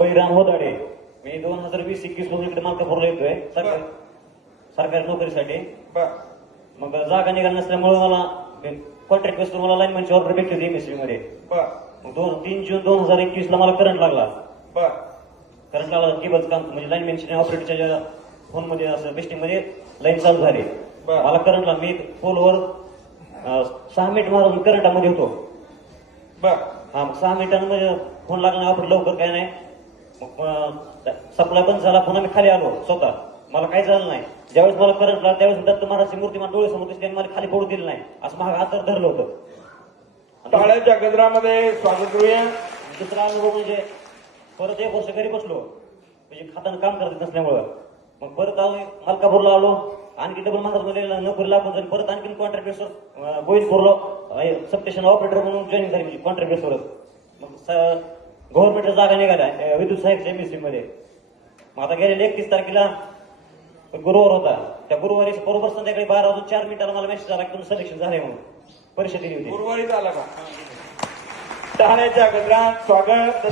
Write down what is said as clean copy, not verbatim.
राम होदाडे. मी 2020-21 पासून इकडे मालकापूरला येतोय सरकारी नोकरीसाठी. मग जागा निघाल नसल्यामुळे मला कॉन्ट्रॅक्ट बेसवर मला लाईनमॅनची ऑर्डर भेटली होती एमएससी मध्ये. मग 3 जून 2021 ला मला करंट लागला. करंट लागला केबलचं काम म्हणजे लाईनमॅनची ऑपरेटरच्या फोन मध्ये असं बेस्टिंग मध्ये लाईन चालू झाली. मला करंटला मी पोलवर 6 मिनिट मारून करंटामध्ये होतो. हा मग 6 मिनिटांमध्ये फोन लागला ऑपरेटर लवकर काय नाही. मग सप्लाय बंद झाला. पुन्हा मी खाली आलो स्वतः. मला काही झालं नाही. ज्यावेळेस मला करंट लागला त्यावेळेस दत्त महाराजची मूर्ती मला डोळ्यासमोर दिसली आणि मला खाली पडू दिलं नाही. असं महाग आतर धरलं होतं. टाळ्याच्या गजरामध्ये स्वागत करूया. दुसरा अनुभव म्हणजे परत 1 वर्ष घरी बसलो म्हणजे खात्यानं काम करत नसल्यामुळं. मग परत आलो मलकापूरला आलो. आणखी डबल महाराजमध्ये नोकरी लागून झाली. परत आणखी कॉन्ट्रॅक्ट बेसवर गोविंदपूरला सबस्टेशन ऑपरेटर म्हणून जॉईन झाली म्हणजे कॉन्ट्रॅक्ट बेसवरच. मग गव्हर्नमेंटच्या जागा निघाल्या विद्युत सहाय्यक एमएससी मध्ये. मग आता गेलेल्या 31 तारखेला गुरुवार होता. त्या गुरुवारी बरोबर संध्याकाळी 12:04 मला मेसेज आला की तुमचं सिलेक्शन झालंय म्हणून. परीक्षा दिली होती गुरुवारी झाला का? टाळ्याच्या गजरात स्वागत.